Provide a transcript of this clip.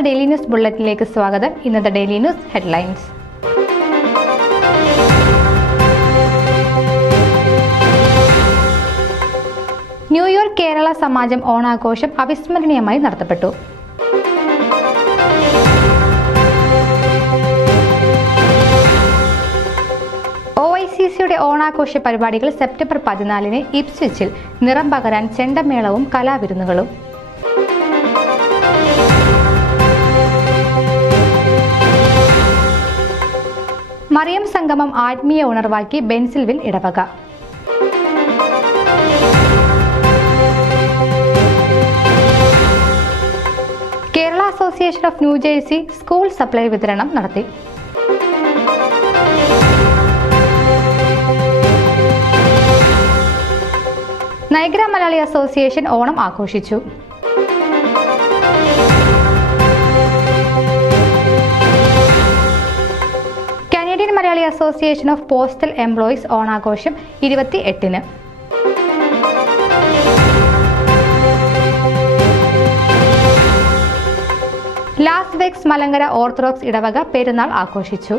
മലയാള daily news ബുള്ളറ്റിനിലേക്ക് സ്വാഗതം. ഇന്നത്തെ daily news headlines. New York Kerala Samajam ഓണാഘോഷം അവിസ്മരണീയമായി നടത്തപ്പെട്ടു. OICCയുടെ ഓണാഘോഷ പരിപാടികൾ സെപ്റ്റംബർ 14 ഇപ്സ്വിച്ചിൽ നിറം പകരാൻ ചെണ്ടമേളവും കലാവിരുന്നുകളും. മറിയം സംഗമം ആത്മീയ ഉണർവാക്കി ബെൻസിൽവിൽ ഇടവക. Kerala association of New Jersey school supply വിതരണം നടത്തി. നയഗ്ര മലയാളി അസോസിയേഷൻ ഓണം ആഘോഷിച്ചു. Canadian Malayali association of postal employees ഓണാഘോഷം 28-ന്. ലാസ് വേഗ്സ് മലങ്കര ഓർത്തഡോക്സ് ഇടവക പെരുന്നാൾ ആഘോഷിച്ചു.